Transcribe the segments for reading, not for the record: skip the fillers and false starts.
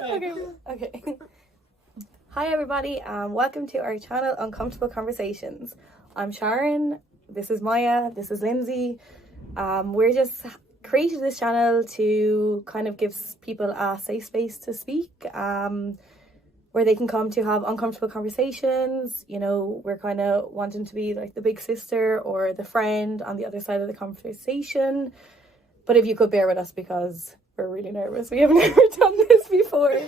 Okay. Hi everybody, welcome to our channel Uncomfortable Conversations. I'm Sharon, this is Maya, this is Lindsay. We're just created this channel to kind of give people a safe space to speak, where they can come to have uncomfortable conversations. You know, we're kind of wanting to be like the big sister or the friend on the other side of the conversation. But if you could bear with us because we're really nervous. We have never done this before.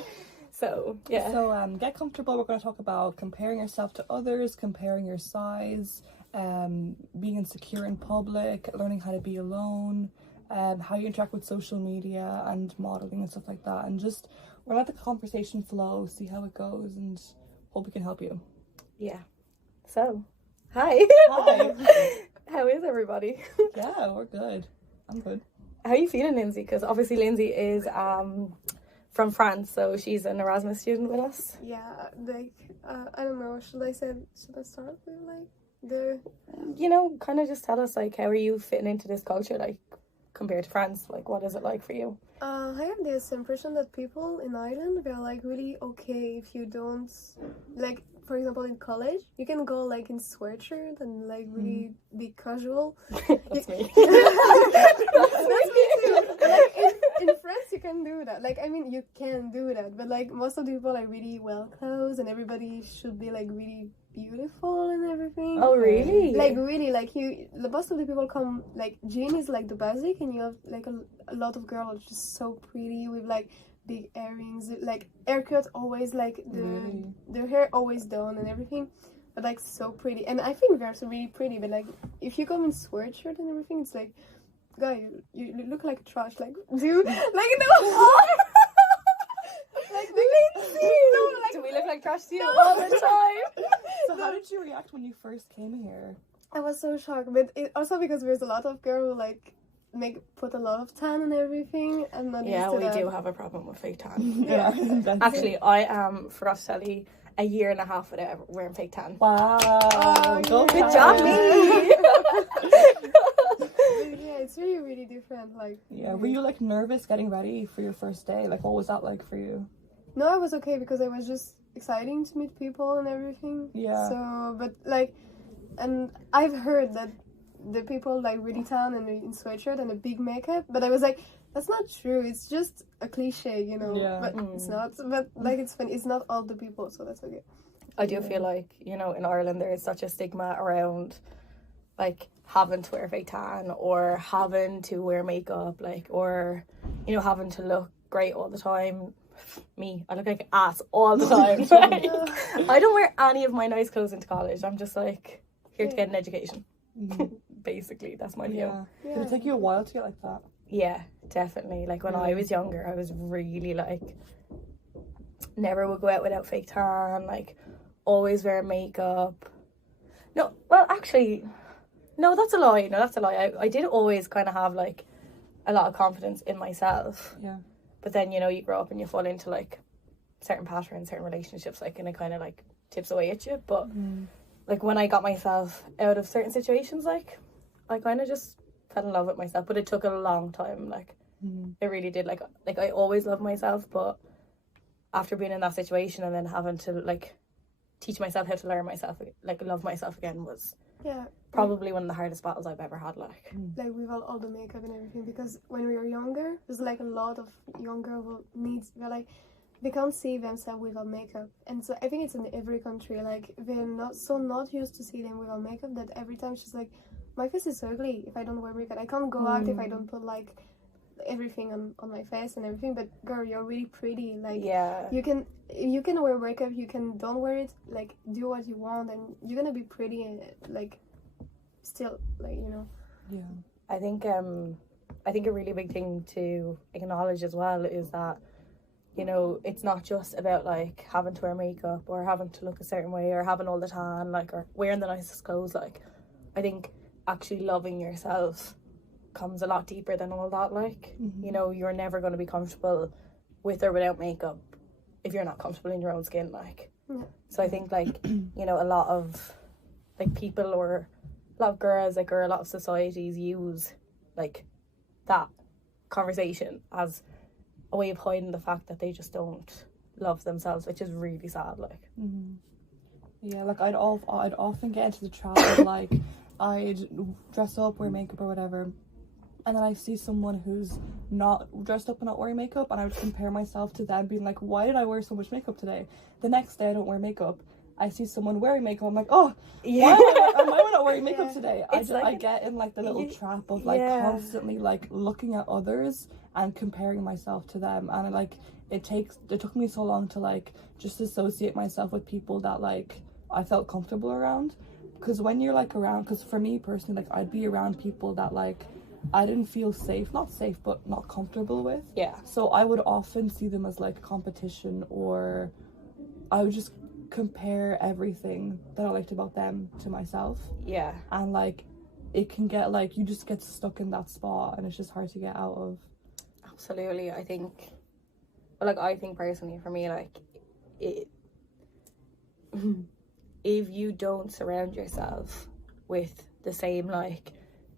So, yeah. So, get comfortable. We're going to talk about comparing yourself to others, comparing your size, being insecure in public, learning how to be alone, how you interact with social media and modeling and stuff like that. And just, we're going to let the conversation flow, see how it goes, and hope we can help you. Yeah. So, hi. Hi. How is everybody? Yeah, we're good. I'm good. How are you feeling, Lindsay? Because obviously Lindsay is from France, so she's an Erasmus student with us. Yeah, like, I don't know, should I start with, like, You know, kind of just tell us, like, how are you fitting into this culture, like, compared to France? Like, what is it like for you? I have this impression that people in Ireland, they're, like, really okay if you don't, like, for example, in college, you can go, like, in sweatshirt and, like, really be casual. That's me. That's me too. Like, in France, you can do that. Like, I mean, you can do that, but, like, most of the people are really well clothed and everybody should be, like, really beautiful and everything. Oh, really? Like, really, like, the most of the people come, like, jean is, like, the basic, and you have, like, a lot of girls are just so pretty with, like, big earrings, like, haircut always, like, their hair always done and everything, but, like, so pretty. And I think they're so really pretty, but, like, if you come in sweatshirt and everything, it's like, guy, you look like trash, like, dude, like, no. Like, Lindsay! No, like, do we look like trash to you all the time? So how did you react when you first came here? I was so shocked, but it also because there's a lot of girls who, like, put a lot of tan and everything. I'm not used to we that. do have a problem with fake tan. Yeah. Actually, I forgot to tell you, a year and a half without wearing fake tan. Wow. Oh, Good yeah. job, me! Yeah, it's really, really different. Like, Yeah, were you like nervous getting ready for your first day? Like, what was that like for you? no, I was okay because I was just exciting to meet people and everything. Yeah. So, but like, and I've heard that the people like really tan and in sweatshirt and a big makeup, but I was like, that's not true. It's just a cliche, you know. Yeah. But it's not. But like, it's funny. It's not all the people, so that's okay. I do feel like, you know, in Ireland there is such a stigma around, like, having to wear fake tan or having to wear makeup, like, or, you know, having to look great all the time. Me, I look like ass all the time. Like, I don't wear any of my nice clothes into college. I'm just like here to get an education. Basically, that's my view. Yeah. Did it take you a while to get like that? Yeah, definitely. Like, when I was younger, I was really like, never would go out without fake tan, like, always wear makeup. No, well, actually, no, that's a lie. I did always kind of have, like, a lot of confidence in myself. Yeah. But then, you know, you grow up and you fall into, like, certain patterns, certain relationships, like, and it kind of, like, tips away at you. But, like, when I got myself out of certain situations, like, I kind of just fell in love with myself. But it took a long time, like, it really did. Like, I always loved myself, but after being in that situation and then having to, like, teach myself how to learn myself, like, love myself again was probably one of the hardest battles I've ever had, like. Like, with all the makeup and everything, because when we were younger, there's like a lot of young girls who needs, they're like, they can't see themselves without makeup, and so I think it's in every country, like, they're not used to see them without makeup that every time she's like, my face is ugly if I don't wear makeup, I can't go out if I don't put like everything on my face and everything. But girl, you're really pretty, like, you can wear makeup, you can don't wear it, like, do what you want and you're gonna be pretty and, like, still, like, you know. I think a really big thing to acknowledge as well is that, you know, it's not just about, like, having to wear makeup or having to look a certain way or having all the tan, like, or wearing the nicest clothes. Like, I think actually loving yourself comes a lot deeper than all that. Like, you know, you're never going to be comfortable with or without makeup if you're not comfortable in your own skin, like. So I think, like, you know, a lot of, like, people or a lot of girls, like, or a lot of societies use, like, that conversation as a way of hiding the fact that they just don't love themselves, which is really sad. Like, yeah, like I'd often get into the trap of like I'd dress up, wear makeup or whatever, and then I see someone who's not dressed up and not wearing makeup, and I would compare myself to them, being like, why did I wear so much makeup today? The next day I don't wear makeup, I see someone wearing makeup, I'm like, oh, yeah, why am I not wearing makeup today? It's I get in like the little trap of like constantly like looking at others and comparing myself to them, and like it took me so long to like just associate myself with people that like I felt comfortable around, because when you're like around, because for me personally, like I'd be around people that like I didn't feel not safe but not comfortable with. Yeah. So I would often see them as like a competition, or I would just compare everything that I liked about them to myself. Yeah. And like it can get like, you just get stuck in that spot and it's just hard to get out of. Absolutely. I think personally for me, like, it if you don't surround yourself with the same like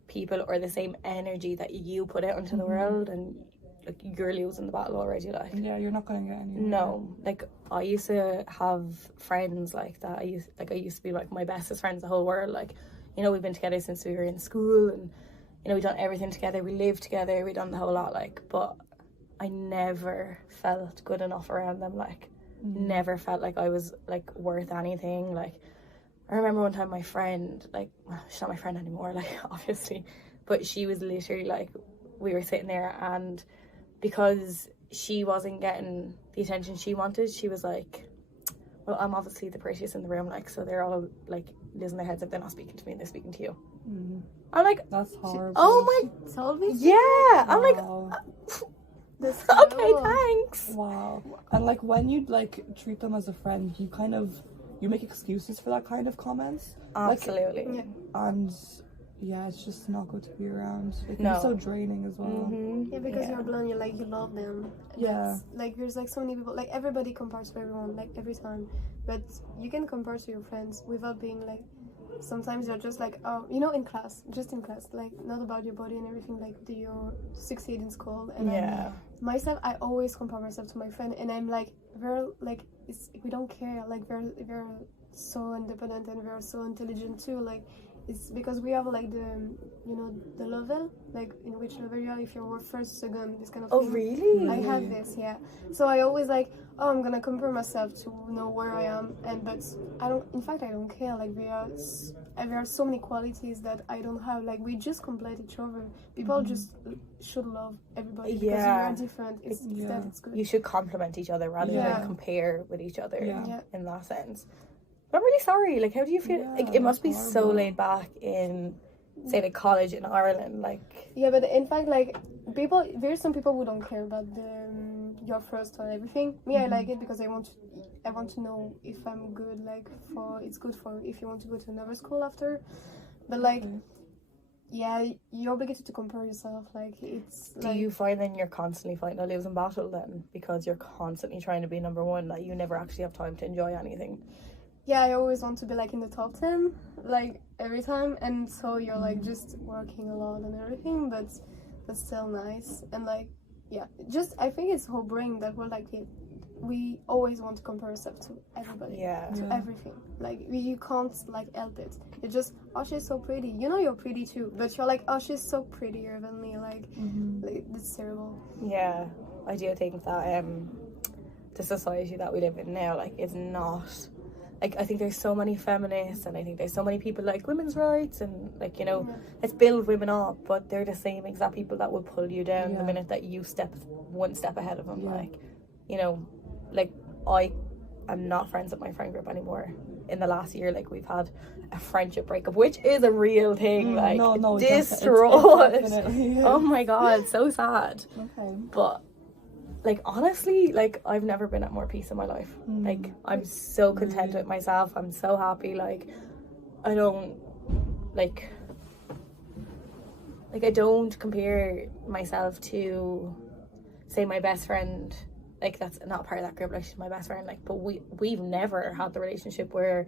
people or the same energy that you put out into the world, and like you're losing the battle already. Like, yeah, you're not gonna get anywhere. No, like I used to have friends like that. I used to be like my bestest friends in the whole world. Like, you know, we've been together since we were in school, and you know, we've done everything together. We lived together. We done the whole lot. Like, but I never felt good enough around them. Like, never felt like I was like worth anything. Like, I remember one time my friend, like, she's not my friend anymore, like, obviously, but she was literally like, we were sitting there, and because she wasn't getting the attention she wanted, she was like, well, I'm obviously the prettiest in the room, like, so they're all like losing their heads if they're not speaking to me, they're speaking to you. I'm like, that's horrible. oh my, told me. yeah. I'm like, That's okay, terrible. thanks. Wow. And like when you like treat them as a friend, you make excuses for that kind of comments. Absolutely. Yeah. And yeah, it's just not good to be around. It can No. be so draining as well. Yeah, because you're blind, you love them. Yeah. That's, like, there's like so many people, like everybody compares to everyone, like every time. But you can compare to your friends without being like, sometimes you're just like, oh, you know, in class, like not about your body and everything, like, do you succeed in school? And myself, I always compare myself to my friend, and I'm like, we don't care, like we're so independent and we're so intelligent too, like, it's because we have like the level, like in which level you are, if you're first, second, this kind of thing. Oh, really? I have this, yeah. So I always like, oh, I'm gonna compare myself to know where I am, but I don't care. Like, there are so many qualities that I don't have. Like, we just complete each other. People just should love everybody because we are different. It's good. You should complement each other rather than compare with each other in that sense. But I'm really sorry. Like, how do you feel? Yeah, like, it must be horrible. so laid back in, say, like college in Ireland. Like, yeah, but in fact, like, there's some people who don't care about your first and everything. Me, I like it because I want to know if I'm good. Like, it's good for if you want to go to another school after. But like, yeah, you're obligated to compare yourself. Like, it's. Do you find then you're constantly fighting a losing battle then, because you're constantly trying to be number one, that you never actually have time to enjoy anything? Yeah, I always want to be like in the top 10, like every time, and so you're like just working a lot and everything, but that's still nice. And like, yeah, just I think it's whole brain that we're like, we always want to compare ourselves to everybody, to everything. Like, you can't like help it. It's just, oh, she's so pretty. You know you're pretty too, but you're like, oh, she's so prettier than me. Like, it's terrible. Yeah, I do think that the society that we live in now, like, is not. Like, I think there's so many feminists, and I think there's so many people like women's rights, and like, you know, let's build women up, but they're the same exact people that will pull you down the minute that you step one step ahead of them. Like, you know, like, I am not friends with my friend group anymore. In the last year, like, we've had a friendship breakup, which is a real thing. Like, distraught. Oh my god, so sad. Okay. But like, honestly, like, I've never been at more peace in my life. Like, I'm so content with myself. I'm so happy. Like, I don't I don't compare myself to, say, my best friend. Like, that's not part of that group. Like, she's my best friend. Like, but we've never had the relationship where,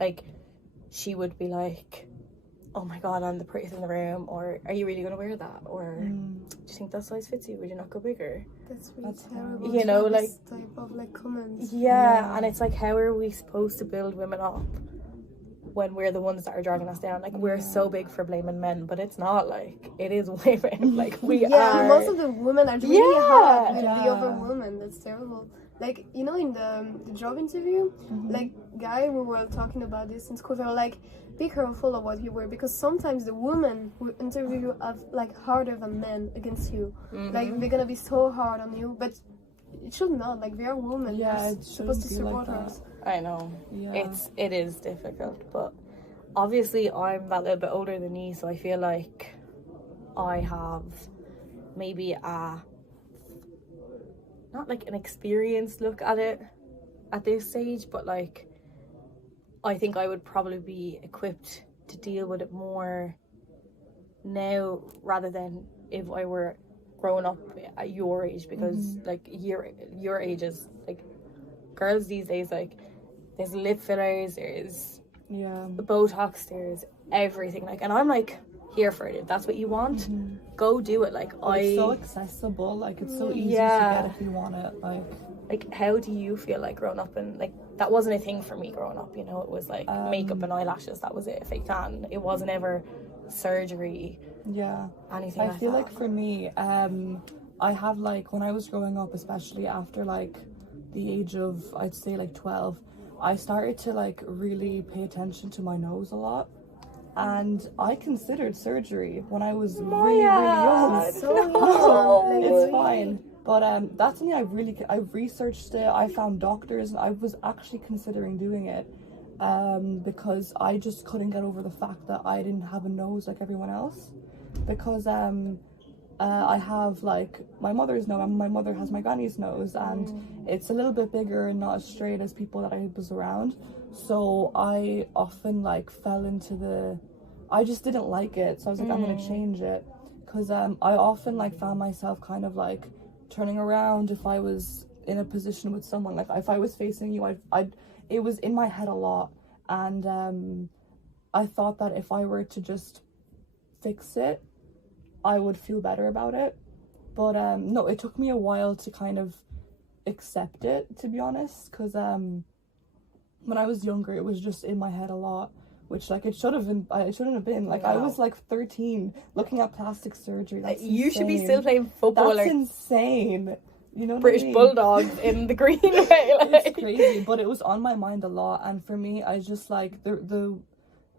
like, she would be like, oh my god, I'm the prettiest in the room, or are you really going to wear that, or do you think that size fits you, would you not go bigger? That's really terrible. horrible. You know, to have like- this type of like comments. Yeah, and it's like, how are we supposed to build women up when we're the ones that are dragging us down? Like, we're so big for blaming men, but it's not, like, it is women. Like, we are. Most of the women are really hard with the Yeah. other women. That's terrible. Like, you know, in the job interview, like, guy, we were talking about this in school, they were like, be careful of what you wear, because sometimes the women who interview you are, like, harder than men against you. Like, they're gonna be so hard on you, but it should not. Like, we are women. Yeah, We're it supposed to shouldn't be support like that. us. I know. Yeah. It is difficult, but obviously I'm that little bit older than you, so I feel like I have maybe not like an experienced look at it at this stage, but like I think I would probably be equipped to deal with it more now rather than if I were growing up at your age, because like your age is like, girls these days, like, there's lip fillers, there's Yeah. Botox, there's everything, like, and I'm like, here for it. If that's what you want, go do it. Like, It's so accessible, like it's so easy Yeah. to get if you want it. like, how do you feel like growing up? And like, that wasn't a thing for me growing up, you know. It was like makeup and eyelashes, that was it, if they can. It wasn't ever surgery, Yeah. anything I like feel that. like for me, I have like, when I was growing up, especially after like the age of, I'd say like 12, I started to like really pay attention to my nose a lot. And I considered surgery when I was really young. So No. young, like, It's really. fine. But that's something I researched it, I found doctors, and I was actually considering doing it because I just couldn't get over the fact that I didn't have a nose like everyone else. Because I have like my mother's nose, my mother has my granny's nose, and it's a little bit bigger and not as straight as people that I was around. So I often like fell into I just didn't like it, so I was like, I'm gonna change it, because I often like found myself kind of like turning around if I was in a position with someone, like if I was facing you, it was in my head a lot, and I thought that if I were to just fix it, I would feel better about it. But no, it took me a while to kind of accept it, to be honest, because when I was younger, it was just in my head a lot, which like it shouldn't have been. Like, I was like 13 looking at plastic surgery. That's You should be insane. still playing football, That's like insane. You know what British I mean? Bulldogs in the greenway. Like. It's crazy, but it was on my mind a lot. And for me, I just like the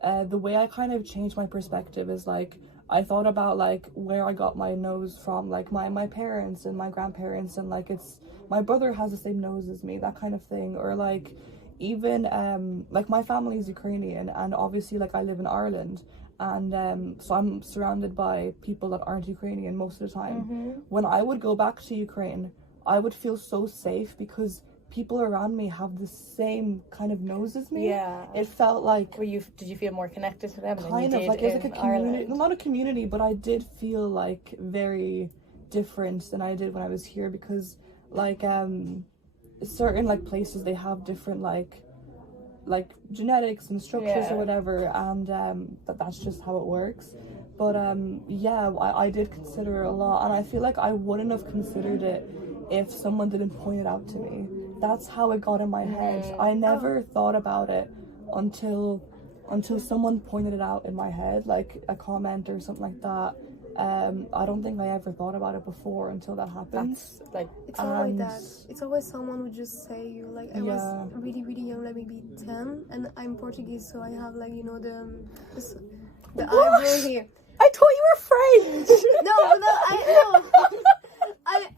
way I kind of changed my perspective is like, I thought about like where I got my nose from, like my parents and my grandparents, and like it's my brother has the same nose as me, that kind of thing. Or like even like my family is Ukrainian, and obviously like I live in Ireland, and so I'm surrounded by people that aren't Ukrainian most of the time. When I would go back to Ukraine, I would feel so safe because people around me have the same kind of nose as me. Yeah. It felt like Did you feel more connected to them than you kind of did like it was like in a community, Ireland? not a community, but I did feel like very different than I did when I was here, because like certain like places, they have different like genetics and structures or whatever, and that's just how it works. But yeah, I did consider it a lot, and I feel like I wouldn't have considered it if someone didn't point it out to me. That's how it got in my head. I never thought about it until someone pointed it out in my head, like a comment or something like that. I don't think I ever thought about it before until that happened. That's like, It's always that. It's always someone who just say you, like, I was really, really young, like maybe 10, and I'm Portuguese, so I have like, you know, the eyebrow here. I thought you were French.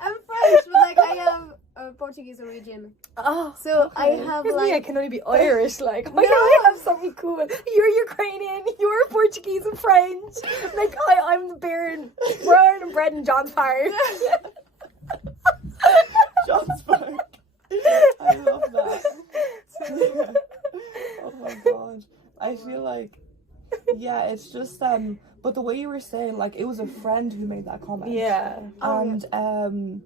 I'm French, but like I have a Portuguese origin. Oh, So I have because like me, I can only be Irish. Like, why No. can't I have something cool? You're Ukrainian, you're Portuguese and French. Like, I'm born and bred in John's Park. John's Park. I love that. Oh my god. I feel like, yeah, it's just but the way you were saying, like, it was a friend who made that comment. Yeah. And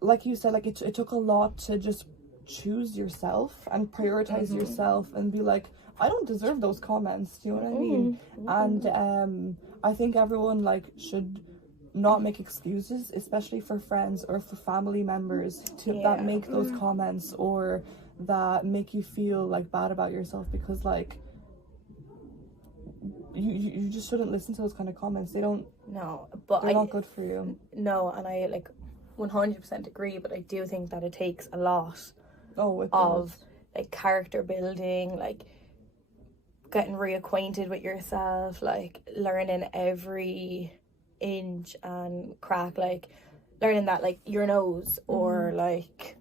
like you said, like it took a lot to just choose yourself and prioritize yourself and be like, I don't deserve those comments, do you know what I mean? And I think everyone like should not make excuses, especially for friends or for family members that make those comments or that make you feel like bad about yourself, because like you just shouldn't listen to those kind of comments. They're not good for you. No, and I like 100% agree, but I do think that it takes a lot like character building, like getting reacquainted with yourself, like learning every inch and crack, like learning that like your nose or like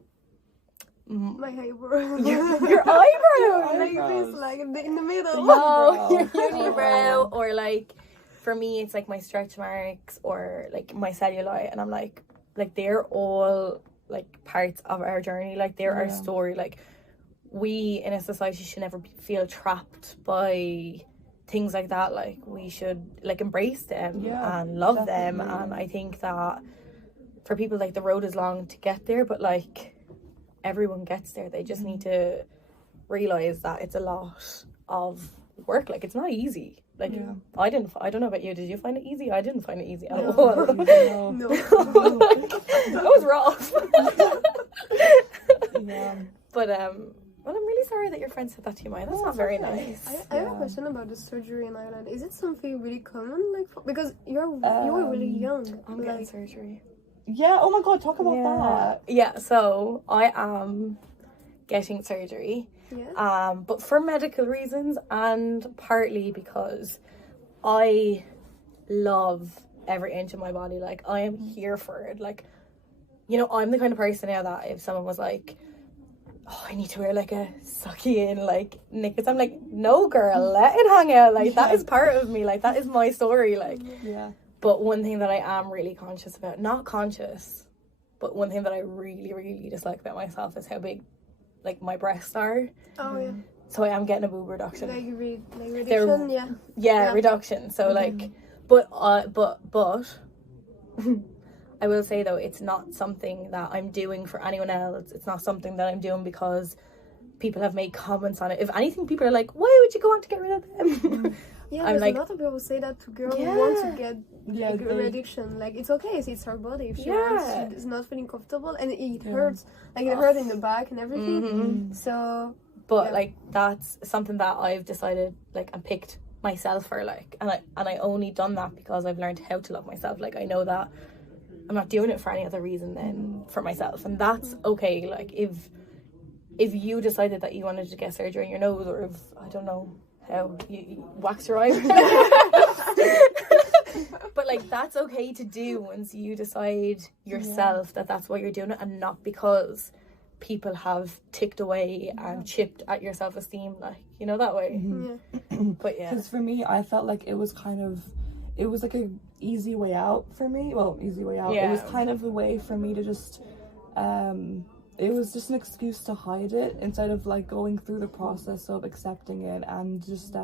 my eyebrow. your eyebrow, like this, like in the middle. No, your unibrow, or like for me it's like my stretch marks or like my cellulite, and I'm like they're all like parts of our journey, like they're our story. Like we in a society should never feel trapped by things like that. Like we should like embrace them and love them. And I think that for people, like the road is long to get there, but like everyone gets there. They just need to realize that it's a lot of work. Like it's not easy. Like I don't know about you, did you find it easy? I didn't find it easy at all. No. That was rough. But well, I'm really sorry that your friend said that to you, Maya. That's not very nice. I have a question about the surgery in Ireland. Is it something really common? Like, because you were really young. I'm getting surgery. Yeah, oh my god, talk about that. Yeah, so I am getting surgery. Yeah. But for medical reasons, and partly because I love every inch of my body. Like, I am here for it. Like, you know, I'm the kind of person now that if someone was like, oh, I need to wear like a sucky in like knickers, I'm like, no girl, let it hang out. Like that is part of me. Like that is my story. Like But one thing that I am really conscious about, not conscious, but one thing that I really, really dislike about myself is how big like my breasts are. Oh yeah. So I am getting a boob reduction. Like reduction, reduction. So like, but I will say though, it's not something that I'm doing for anyone else. It's not something that I'm doing because people have made comments on it. If anything, people are like, why would you go on to get rid of them? Yeah, there's like, a lot of people say that to girls who want to get like, a reduction. Like, it's okay, it's her body. If she wants, she's not feeling comfortable, and it hurts. Like, it hurts in the back and everything. So... But, like, that's something that I've decided, like, and picked myself for, like, and I only done that because I've learned how to love myself. Like, I know that I'm not doing it for any other reason than for myself, and that's okay. Like, if you decided that you wanted to get surgery on your nose, or if, I don't know how, you wax your eyes, but, like, that's okay to do once you decide yourself that that's why you're doing it, and not because people have ticked away and chipped at your self-esteem, like, you know, that way. But because for me, I felt like it was like a easy way out for me. Well, easy way out. It was kind of a way for me to just it was just an excuse to hide it instead of like going through the process of accepting it and just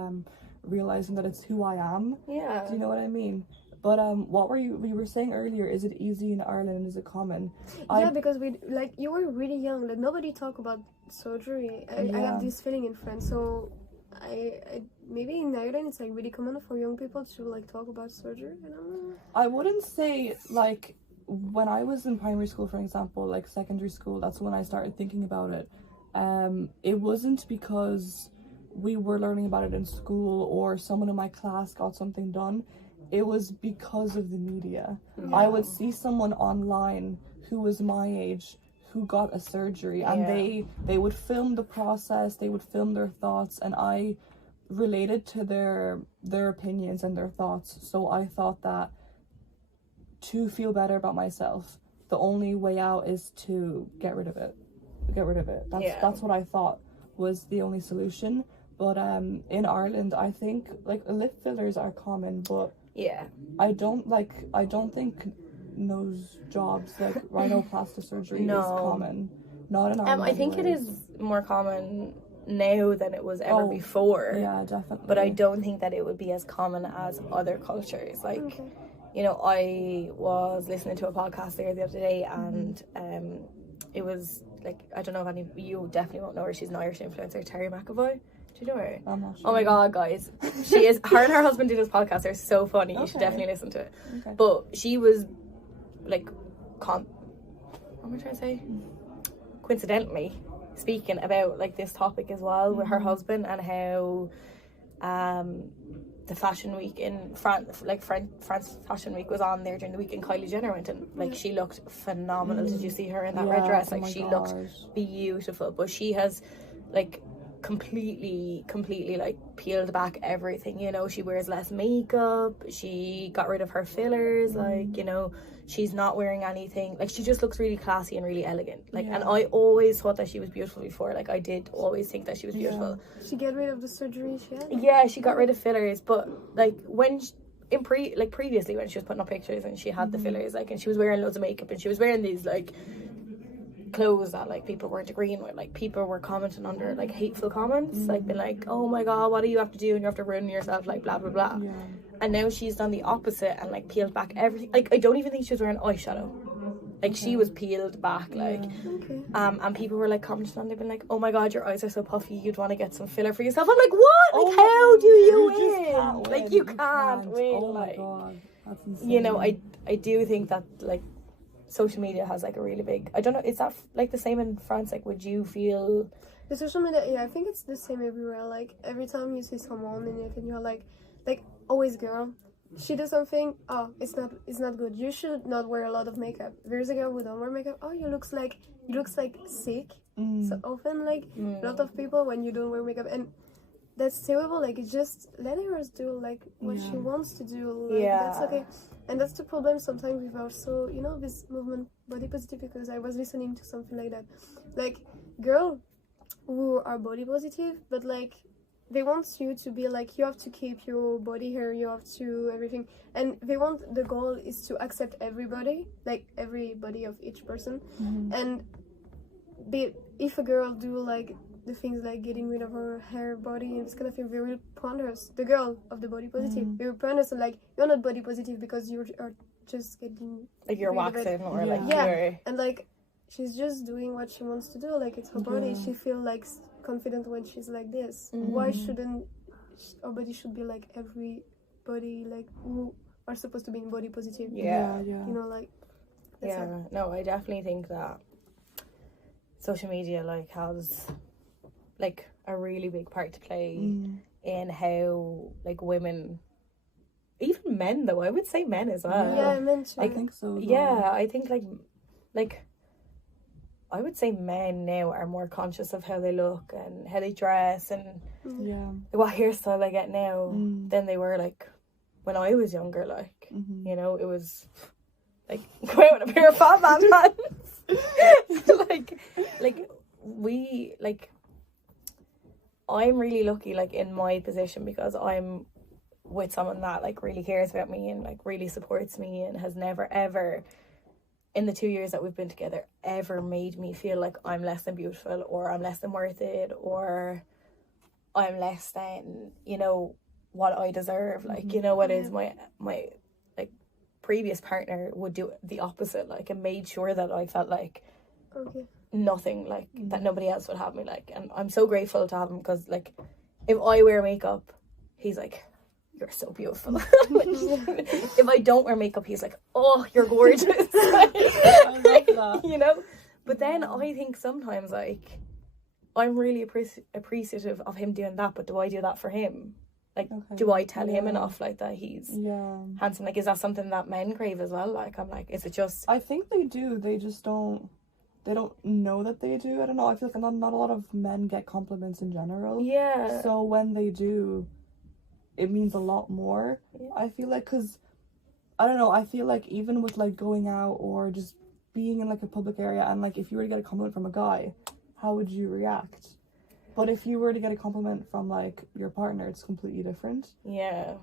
realizing that it's who I am. Do you know what I mean? But what we were saying earlier, is it easy in Ireland? Is it common? Because you were really young. Like, nobody talk about surgery. I have this feeling in France. So I maybe in Ireland it's like really common for young people to like talk about surgery. I don't know. I wouldn't say, like, when I was in primary school, for example, like secondary school, that's when I started thinking about it. It wasn't because we were learning about it in school or someone in my class got something done. It was because of the media. I would see someone online who was my age who got a surgery, and they would film the process, they would film their thoughts, and I related to their opinions and their thoughts. So I thought that to feel better about myself, the only way out is to get rid of it. That's what I thought was the only solution. But in Ireland, I think like lip fillers are common, but I don't think nose jobs like rhinoplasty surgery is common. Not in Ireland. I think it is more common now than it was ever before. Yeah, definitely. But I don't think that it would be as common as other cultures. Like, you know, I was listening to a podcast there the other day, and it was like, I don't know if any you definitely won't know her. She's an Irish influencer, Terry McAvoy. Do you know her? I'm not sure. Oh my god, guys. She is, her and her husband do this podcast. They're so funny. You should Okay. definitely listen to it. Okay. But she was like, what am I trying to say? Coincidentally speaking about like this topic as well with her husband, and how the fashion week in France, like France Fashion Week was on there during the week, and Kylie Jenner went, and like she looked phenomenal. Did you see her in that red dress? Like she looked beautiful, but she has like completely like peeled back everything, you know. She wears less makeup, she got rid of her fillers, like, you know, she's not wearing anything, like she just looks really classy and really elegant, like, and I always thought that she was beautiful before, like I did always think that she was beautiful. She get rid of the surgery she had? Yeah, she got rid of fillers, but like when previously when she was putting up pictures and she had the fillers, like, and she was wearing loads of makeup and she was wearing these like clothes that like people weren't agreeing with, like people were commenting under like hateful comments, like being like, oh my god, what do you have to do, and you have to ruin yourself, like blah blah blah. And now she's done the opposite and like peeled back everything. Like I don't even think she was wearing eyeshadow, like she was peeled back, like and people were like commenting on, they've been like, oh my god, your eyes are so puffy, you'd want to get some filler for yourself. I'm like, what? Like how do you win? Like you can't win. Oh my like god, that's insane. you know, I do think that like social media has like a really big, I don't know, is that like the same in France? Like would you feel The social media, yeah, I think it's the same everywhere. Like every time you see someone in it and you're like always girl, she does something, oh, it's not good, you should not wear a lot of makeup. There's a girl who don't wear makeup, oh, you looks like sick. So often like a lot of people when you don't wear makeup, and that's terrible. Like it's just let her do like what she wants to do, like that's okay. And that's the problem sometimes with also, you know, this movement body positive, because I was listening to something like that, like girl who are body positive, but like they want you to be like, you have to keep your body hair, you have to everything, and they want, the goal is to accept everybody, like everybody of each person. And if a girl do like the things like getting rid of her hair, body, and this kind of thing, they will point us, the girl of the body positive, they will point us like, you're not body positive because you are just getting like you're rid of waxing it. or like Yeah, and like she's just doing what she wants to do, like it's her body. She feel like confident when she's like this. Why shouldn't our body should be like everybody like who are supposed to be in body positive? You know, like that's no, I definitely think that social media like has like a really big part to play in how like women, even men though, I would say men as well. Yeah, men too. I think so as well. Yeah, I think like I would say men now are more conscious of how they look and how they dress and what hairstyle they get now than they were like when I was younger. Like you know, it was like go out with a pair of Batman pants. like we like, I'm really lucky like in my position because I'm with someone that like really cares about me and like really supports me and has never ever in the 2 years that we've been together ever made me feel like I'm less than beautiful or I'm less than worth it or I'm less than, you know, what I deserve. Like, you know, what is my like previous partner would do the opposite, like, and made sure that I felt like nothing, like that nobody else would have me like. And I'm so grateful to have him because like if I wear makeup, he's like, you're so beautiful. If I don't wear makeup, he's like, oh, you're gorgeous. I love that. You know? But then I think sometimes like I'm really appreciative of him doing that, but do I do that for him? Like, do I tell him enough like that he's handsome? Like, is that something that men crave as well? Like, I'm like, is it just... I think they do, they just don't know that they do. I don't know, I feel like not a lot of men get compliments in general. Yeah. So when they do, it means a lot more. I feel like, because I don't know, I feel like even with like going out or just being in like a public area, and like if you were to get a compliment from a guy, how would you react? But if you were to get a compliment from like your partner, it's completely different. Yeah.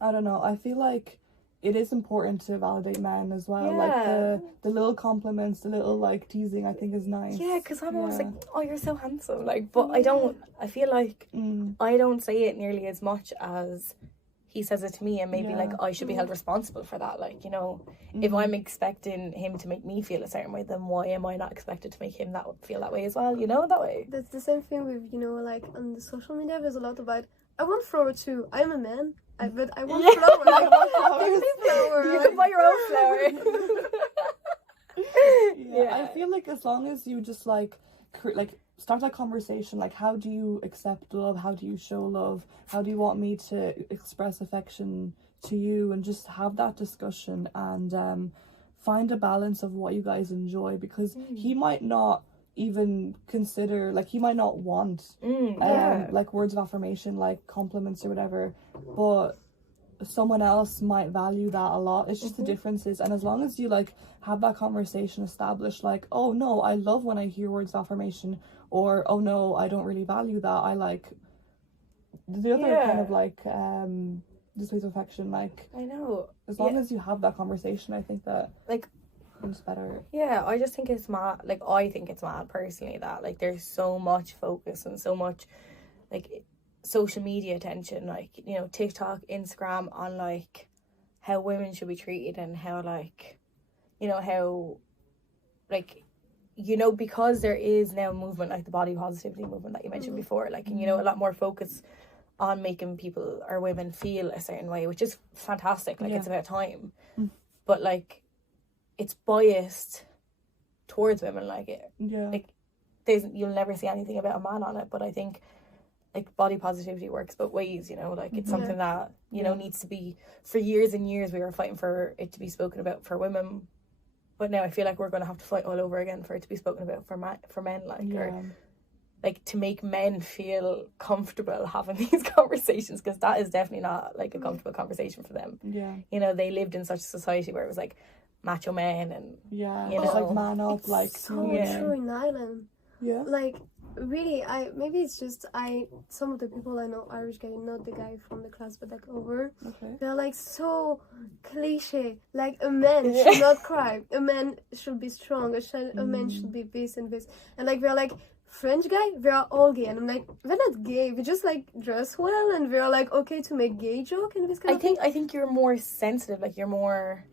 I don't know, I feel like it is important to validate men as well. Like the little compliments, the little like teasing, I think is nice. Yeah, because I'm always like, oh, you're so handsome. Like, but I feel like I don't say it nearly as much as he says it to me, and maybe like I should be held responsible for that. Like, you know, if I'm expecting him to make me feel a certain way, then why am I not expected to make him feel that way as well, you know, that way? That's the same thing with, you know, like on the social media, there's a lot about, I want flower too. I'm a man, but I want flower. I want flower. You can buy your own flower. I feel like as long as you just like start that conversation, like how do you accept love, how do you show love, how do you want me to express affection to you, and just have that discussion and find a balance of what you guys enjoy, because he might not even consider, like he might not want like words of affirmation, like compliments or whatever, but someone else might value that a lot. It's just the differences. And as long as you like have that conversation established, like, oh no, I love when I hear words of affirmation, or oh no, I don't really value that, I like the other kind of like displays of affection, like, I know, as long as you have that conversation, I think that like it's better. I just think it's mad, like I think it's mad personally that like there's so much focus and so much like social media attention, like, you know, TikTok, Instagram, on like how women should be treated, and how like, you know, how like, you know, because there is now a movement like the body positivity movement that you mentioned before, like, and, you know, a lot more focus on making people or women feel a certain way, which is fantastic, like it's about time, but like it's biased towards women, like it like you'll never see anything about a man on it. But I think like body positivity works both ways, you know, like it's something that, you know, needs to be, for years and years we were fighting for it to be spoken about for women, but now I feel like we're going to have to fight all over again for it to be spoken about for men, like, or like to make men feel comfortable having these conversations, because that is definitely not like a comfortable conversation for them. You know, they lived in such a society where it was like macho men, and you know, it's like man up, it's like so true in Ireland. Like really, maybe it's just some of the people I know, Irish guy, not the guy from the class, but like over, they're like so cliche, like a man should not cry, a man should be strong, a man should be this and this, and like they're like, French guy, they are all gay, and I'm like, they're not gay, they just like dress well, and they're like okay to make gay joke and this kind of thing. I think you're more sensitive, like you're more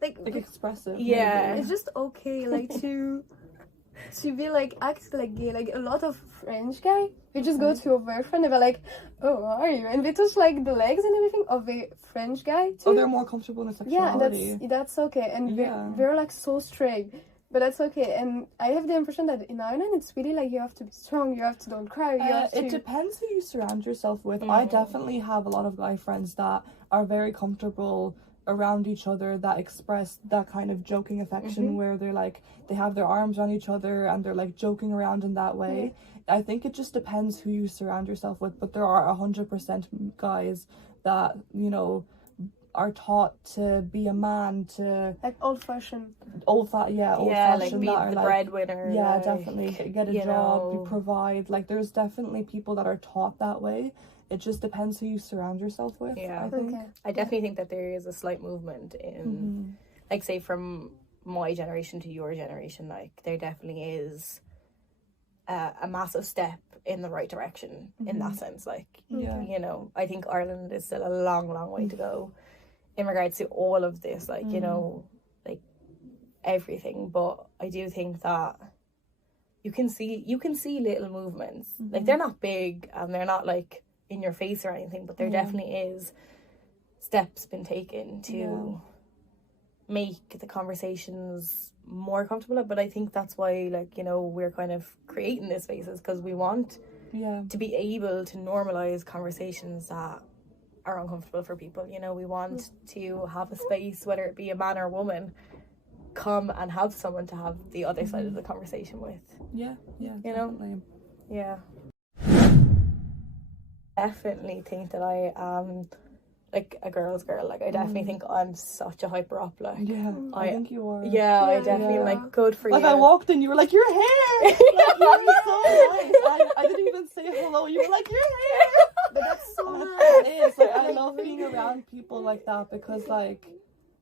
like expressive. It's just okay, like to be like act like gay. Like a lot of French guy, they just go to a boyfriend and they're like, oh, how are you? And they touch like the legs and everything of a French guy too. Oh, they're more comfortable in their sexuality. Yeah, that's okay. And they're like so straight, but that's okay. And I have the impression that in Ireland it's really like you have to be strong, you have to don't cry, you have to... It depends who you surround yourself with. I definitely have a lot of guy friends that are very comfortable around each other, that express that kind of joking affection where they're like, they have their arms around each other and they're like joking around in that way. I think it just depends who you surround yourself with, but there are 100% guys that, you know, are taught to be a man, to like old-fashioned like be the breadwinner, like, definitely get a job, provide. Like there's definitely people that are taught that way. It just depends who you surround yourself with. I think. I definitely think that there is a slight movement in, like, say from my generation to your generation, like there definitely is a massive step in the right direction in that sense. Like, you know, I think Ireland is still a long way to go in regards to all of this, like, you know, like everything. But I do think that you can see little movements. Like they're not big and they're not like in your face or anything, but there definitely is steps been taken to make the conversations more comfortable. But I think that's why, like, you know, we're kind of creating this spaces, because we want to be able to normalize conversations that are uncomfortable for people. You know, we want to have a space, whether it be a man or a woman, come and have someone to have the other side of the conversation with. You know, definitely think that I am like a girl's girl. Like I definitely think I'm such a hyper up. Like I think you are. I definitely like good for like you. I walked in, you were like, your hair. Like, you were so nice. I didn't even say hello. You were like, your hair. But that's so nice. It is. Like, I love being around people like that, because like,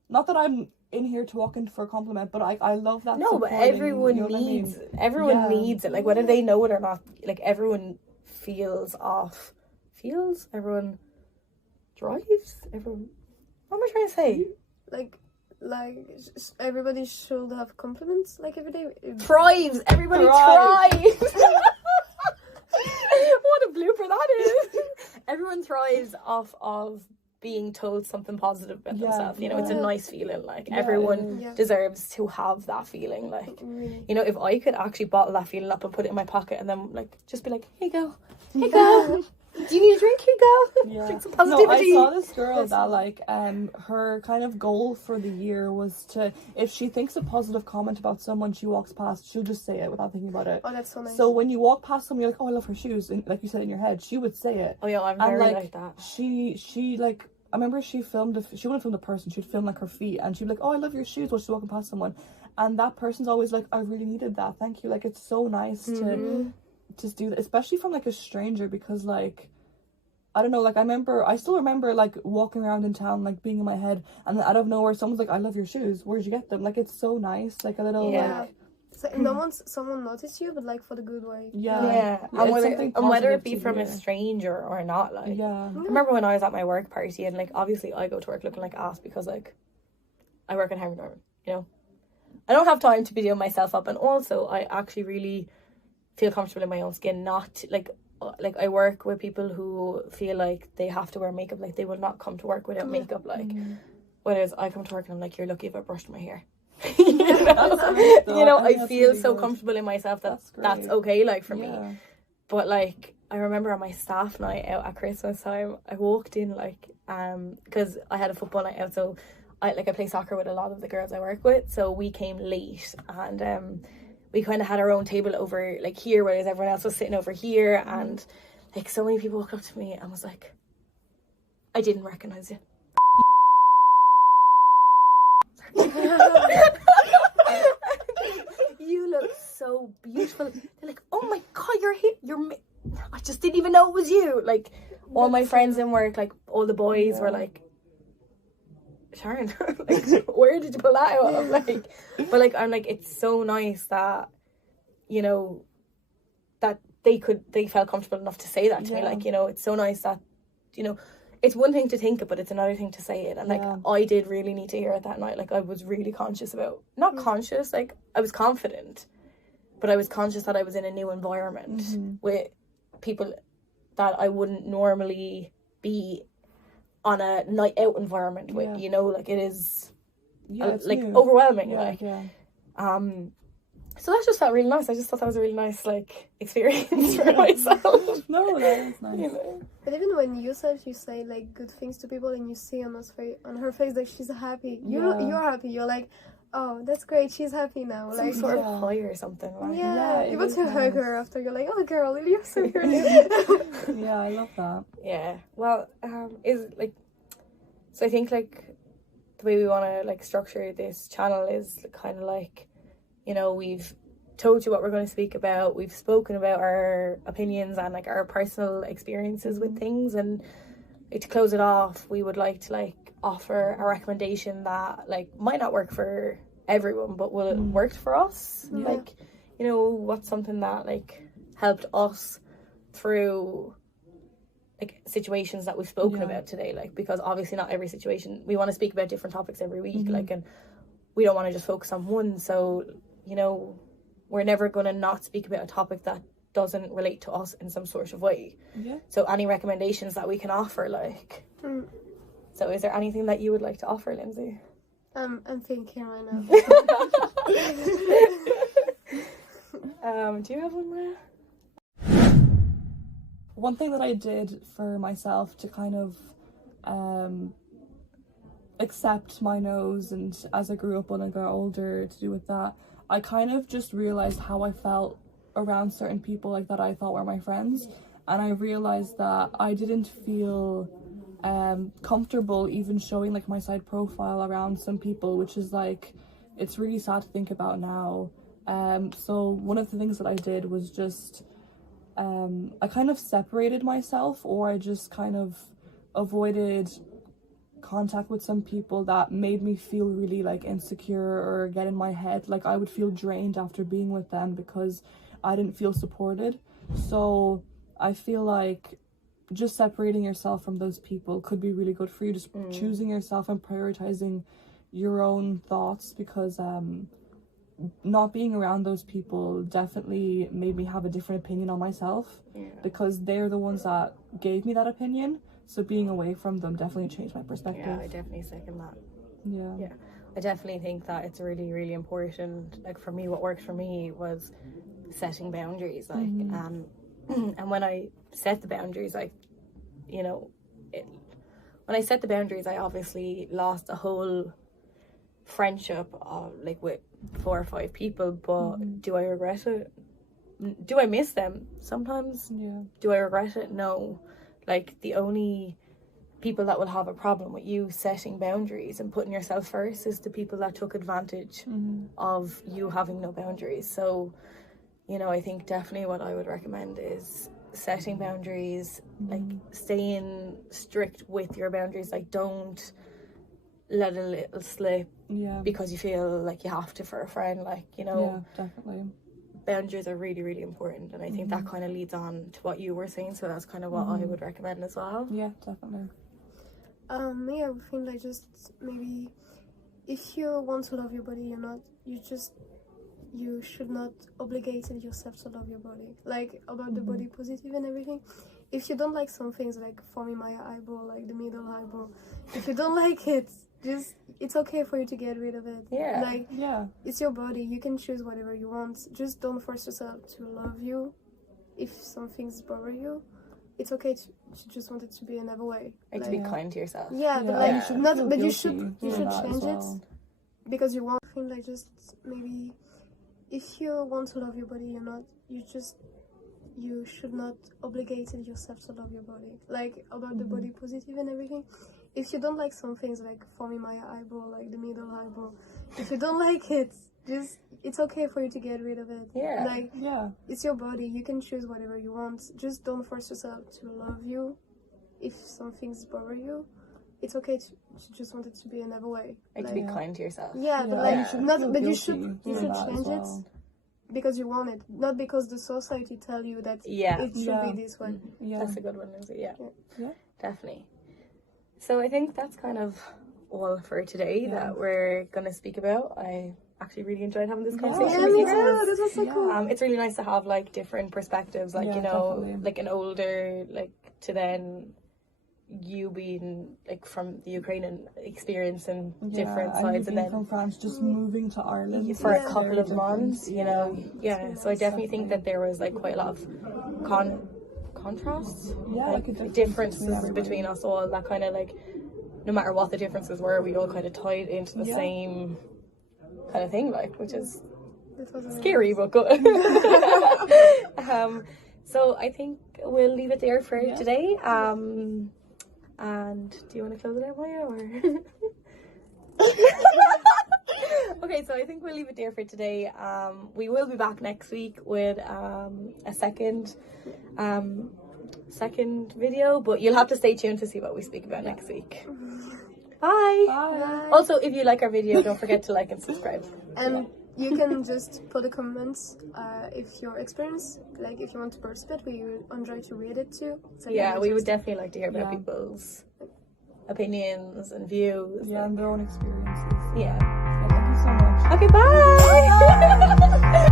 not that I'm in here to walk in for a compliment, but I love that. No, but everyone needs everyone needs it. Like whether they know it or not, like everyone feels off. Everyone drives everyone. What am I trying to say? Like everybody should have compliments like every day. Thrives. Everybody thrives. What a blooper that is. Everyone thrives off of being told something positive about themselves. You know, it's a nice feeling. Like everyone deserves to have that feeling. Like, you know, if I could actually bottle that feeling up and put it in my pocket and then like just be like, here you go. Here you go. Do you need a drink? Here you go. Yeah. Drink some positivity. No, I saw this girl that like her kind of goal for the year was to, if she thinks a positive comment about someone she walks past, she'll just say it without thinking about it. Oh, that's so nice. So when you walk past someone, you're like, oh, I love her shoes, and like you said in your head, she would say it. Oh yeah, I'm very like that. She like, I remember she wouldn't film the person, she'd film like her feet, and she'd be like, oh, I love your shoes, while she's walking past someone, and that person's always like, I really needed that, thank you. Like, it's so nice to just do that, especially from like a stranger, because like, I don't know, like I still remember like walking around in town, like being in my head, and then out of nowhere someone's like, I love your shoes, where'd you get them? Like, it's so nice, like a little like, so someone noticed you, but like for the good way. And whether it be from a stranger or not, like I remember when I was at my work party, and like obviously I go to work looking like ass because like I work in Harvey Norman, you know, I don't have time to be doing myself up, and also I actually really feel comfortable in my own skin, not like I work with people who feel like they have to wear makeup, like they will not come to work without makeup, like whereas I come to work and I'm like, you're lucky if I brushed my hair. You know, I feel so comfortable in myself that that's okay, like for me. But like I remember on my staff night out at Christmas time, I walked in like because I had a football night out, so I play soccer with a lot of the girls I work with, so we came late, and we kind of had our own table over like here, whereas everyone else was sitting over here, and like so many people walked up to me and was like, I didn't recognize you. You look so beautiful. They're like, oh my god, you're here. I just didn't even know it was you. Like all my friends in work, like all the boys were like, Sharon, like where did you pull that out of? Like, but like I'm like, it's so nice that, you know, that they felt comfortable enough to say that to me. Like, you know, it's so nice that, you know, it's one thing to think it, but it's another thing to say it. And like I did really need to hear it that night. Like I was really conscious about, not conscious, like I was confident, but I was conscious that I was in a new environment with people that I wouldn't normally be on a night out environment with, you know, like it is like new. Overwhelming, so that just felt really nice. I just thought that was a really nice like experience for myself. No, that is nice. You know? But even when you say like good things to people and you see on her face that she's happy, you're happy. You're like, oh, that's great. She's happy now. Some like sort of high or something. Like. You want to hug her after. You're like, oh, girl, you're so pretty. Yeah, I love that. Yeah. Well, is like, so I think like the way we want to like structure this channel is kind of like, you know, we've told you what we're going to speak about. We've spoken about our opinions and like our personal experiences with things, and like, to close it off, we would like to like offer a recommendation that like might not work for everyone, but will it work for us? Like, you know, what's something that like helped us through like situations that we've spoken about today, like, because obviously not every situation, we want to speak about different topics every week, like, and we don't want to just focus on one. So, you know, we're never going to not speak about a topic that doesn't relate to us in some sort of way. So any recommendations that we can offer, like, so is there anything that you would like to offer, Lindsay? I'm thinking right now. Do you have one more? One thing that I did for myself to kind of accept my nose, and as I grew up and I got older, to do with that, I kind of just realized how I felt around certain people like that I thought were my friends, and I realized that I didn't feel comfortable even showing like my side profile around some people, which is like, it's really sad to think about now. So one of the things that I did was just I kind of separated myself, or I just kind of avoided contact with some people that made me feel really like insecure or get in my head. Like I would feel drained after being with them because I didn't feel supported. So I feel like just separating yourself from those people could be really good for you. Just choosing yourself and prioritizing your own thoughts, because not being around those people definitely made me have a different opinion on myself, because they're the ones that gave me that opinion. So being away from them definitely changed my perspective. Yeah, I definitely second that. Yeah. I definitely think that it's really, really important. Like for me, what worked for me was setting boundaries. Like, and when I set the boundaries, like, you know, when I set the boundaries, I obviously lost a whole friendship like with 4 or 5 people. But do I regret it? Do I miss them? Sometimes. Yeah. Do I regret it? No. Like, the only people that will have a problem with you setting boundaries and putting yourself first is the people that took advantage of you having no boundaries. So, you know, I think definitely what I would recommend is setting boundaries, like staying strict with your boundaries. Like, don't let a little slip because you feel like you have to for a friend. Like, you know, definitely. Boundaries are really, really important, and I think that kind of leads on to what you were saying, so that's kind of what I would recommend as well. Yeah, definitely. Me, I would think like just maybe if you want to love your body, you should not obligate yourself to love your body. Like about the body positive and everything. If you don't like some things, like for me, my eyebrow, like the middle eyebrow, if you don't like it, just it's okay for you to get rid of it. Yeah. Like it's your body. You can choose whatever you want. Just don't force yourself to love you. If some things bother you, it's okay to just want it to be another way. Like to be kind to yourself. Yeah, but like you should change it well. because you want. I think like just maybe if you want to love your body, you should not obligate yourself to love your body. Like about the body positive and everything. If you don't like some things, like for me, my eyebrow, like the middle eyebrow, if you don't like it, just it's okay for you to get rid of it. Yeah. Like it's your body. You can choose whatever you want. Just don't force yourself to love you. If some things bother you, it's okay to just want it to be another way. Like to be kind to yourself. Yeah, but like you should change it because you want it, not because the society tell you that it should be this way. Yeah, that's a good one, Lindsay. Yeah, definitely. So I think that's kind of all for today that we're gonna speak about. I actually really enjoyed having this conversation with you guys. This was so cool. It's really nice to have like different perspectives, like you know, definitely. like an older, like to then you being like from the Ukrainian experience and different sides, and then from France just moving to Ireland for a couple of months, you know. So I definitely think that there was like quite a lot of contrasts, like differences between us all, that kind of like no matter what the differences were, we all kind of tied into the same kind of thing, like, which is scary but good. So I think we'll leave it there for today. And do you want to close it out, Maya, or? Okay, so I think we'll leave it there for today. We will be back next week with a second video, but you'll have to stay tuned to see what we speak about next week. Bye. Bye. Also, if you like our video, don't forget to like and subscribe. And you can just put a comment if your experience, like if you want to participate, we will enjoy to read it too. So we would definitely like to hear about people's opinions and views. Yeah, and their own experiences. Yeah. Thank you so much. Okay, bye.